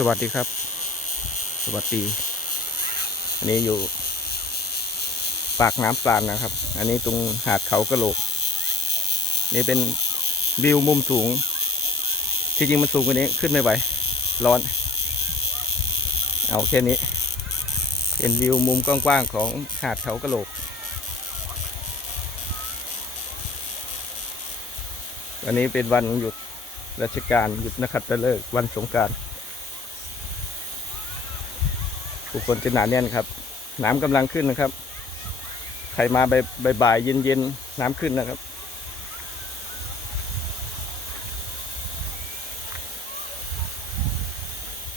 สวัสดีครับ สวัสดี อันนี้อยู่ ปากน้ำปลานนะครับ อันนี้ตรงหาดเขากระโหลก นี่เป็นวิวมุมสูง ที่จริงมันสูงกว่านี้ขึ้นไม่ไหว ร้อน เอาแค่นี้ เป็นวิวมุมกว้างๆของหาดเขากระโหลก วันนี้เป็นวันหยุดราชการหยุดนักขัตฤกษ์วันสงกราร ผู้คนจะหนาแน่นครับ น้ำกำลังขึ้นนะครับ ใครมาบ่ายเย็นๆน้ำขึ้นนะครับ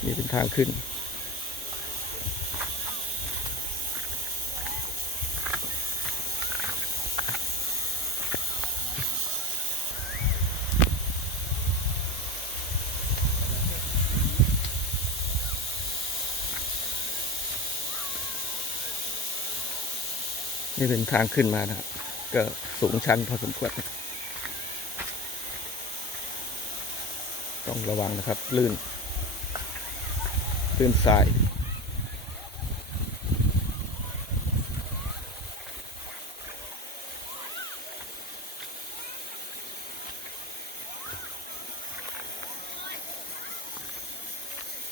นี่เป็นทางขึ้น นี่เป็นทางขึ้นมานะครับ ก็สูงชันพอสมควร ต้องระวังนะครับ ลื่น ลื่นทราย